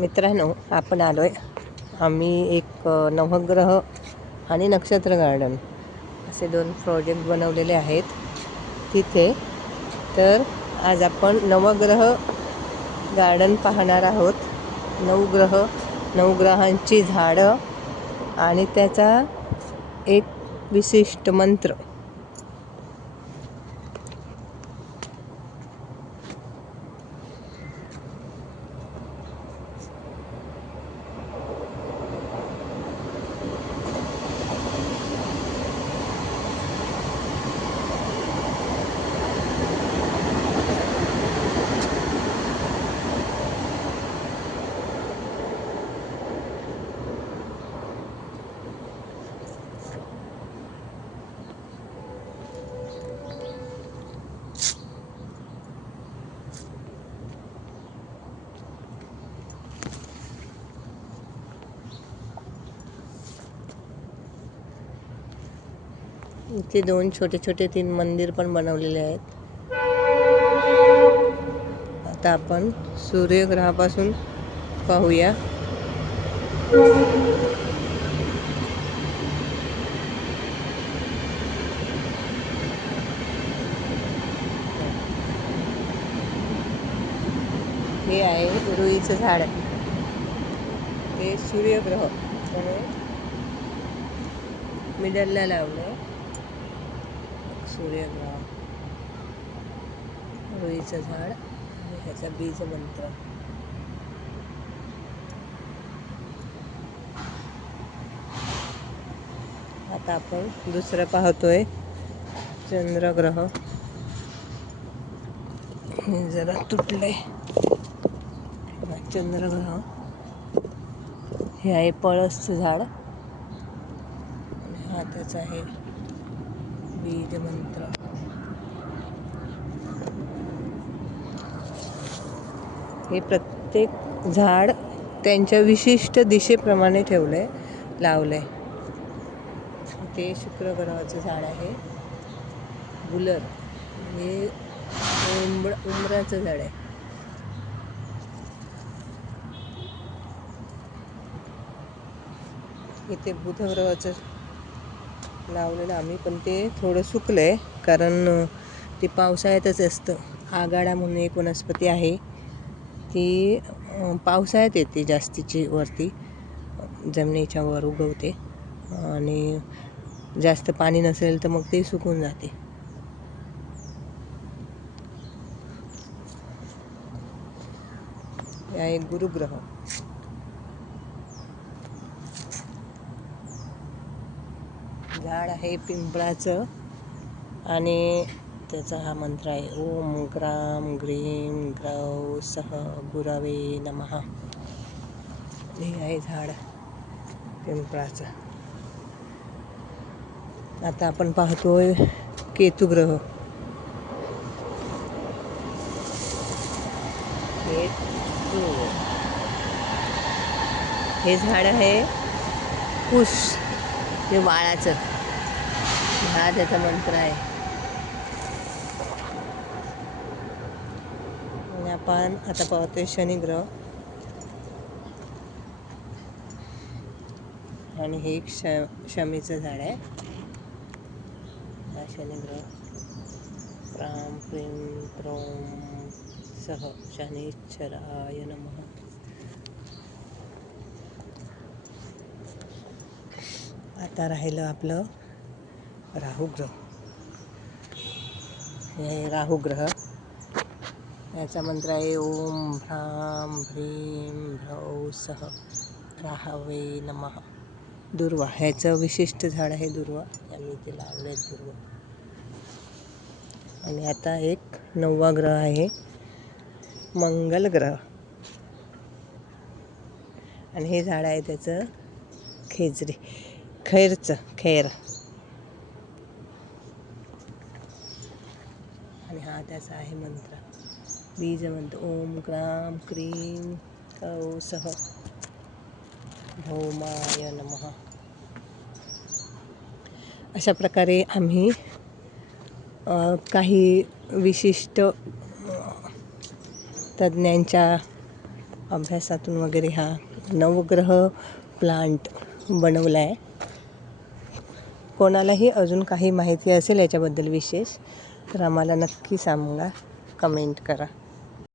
मित्रांनो, आपण आलो आहे. आम्ही एक नवग्रह आणि नक्षत्र गार्डन असे 2 प्रोजेक्ट बनवलेले आहेत तिथे. तर आज आपण नवग्रह गार्डन पाहणार आहोत. 9 नवग्रहांची झाडं आणि त्याचा एक विशिष्ट मंत्र. इथे 2 छोटे 3 मंदिर पण बनवलेले आहेत. आता आपण सूर्यग्रहापासून पाहूया. हे आहे रुईचं झाड. हे सूर्यग्रह मिडलला लावलंय. सूर्यग्रह, रुईचं झाड आणि ह्याचा बीज मंत्र. आता आपण दुसरं पाहतोय चंद्रग्रह. हे जरा तुटले. चंद्रग्रह हे आहे पळसचं झाड आणि हा त्याचा आहे बीज मंत्र. हे प्रत्येक झाड त्यांच्या विशिष्ट दिशेप्रमाणे लावलंय. ते शुक्र ग्रहाचं झाड आहे. गुलर हे उंबराचं झाड आहे. इथे बुध ग्रहाचं लावलेलं आम्ही, पण ते थोडं सुकलंय कारण ते पावसाळ्यातच असतं. आगाडा म्हणून एक वनस्पती आहे, ती पावसाळ्यात येते जास्तीची, वरती जमिनीच्या वर उगवते आणि जास्त पाणी नसेल तर मग ते सुकून जाते. हा एक गुरुग्रह. झाड आहे पिंपळाचं आणि त्याचा हा मंत्र आहे ओम ग्राम ग्रीम ग्रौ सह गुरवे नमः. हे आहे झाड पिंपळाचं. आता आपण पाहतोय केतुग्रह. हे झाड आहे कुश, हे वाळाचं. हा त्याचा मंत्र आहे. आणि आपण आता पाहतोय शनिग्रह आणि हे एक शमीचं झाड आहे. हा शनिग्रह. प्राम प्रीम प्रोम सह शनीश्चराय नमः. आता राहिलं आपलं राहुग्रह. हे राहुग्रह. याचा मंत्र आहे ओम ह्राम ह्रीम ह्रौ सह राहवे नमः. दुर्वा ह्याचं विशिष्ट झाड आहे दुर्वा. आम्ही इथे लावले दुर्वा. आणि आता एक 9वा ग्रह आहे मंगल ग्रह. आणि हे झाड आहे त्याचं खैर. आणि हा त्याचा आहे मंत्र, बीज मंत्र ओम ग्राम क्रीम कौ सह भौमाय नमः. अशा प्रकारे आम्ही काही विशिष्ट तज्ज्ञांच्या अभ्यासातून वगैरे हा नवग्रह प्लांट बनवला आहे. कोणालाही अजून काही माहिती असेल याच्याबद्दल विशेष तर आम्हाला नक्की सांगा, कमेंट करा.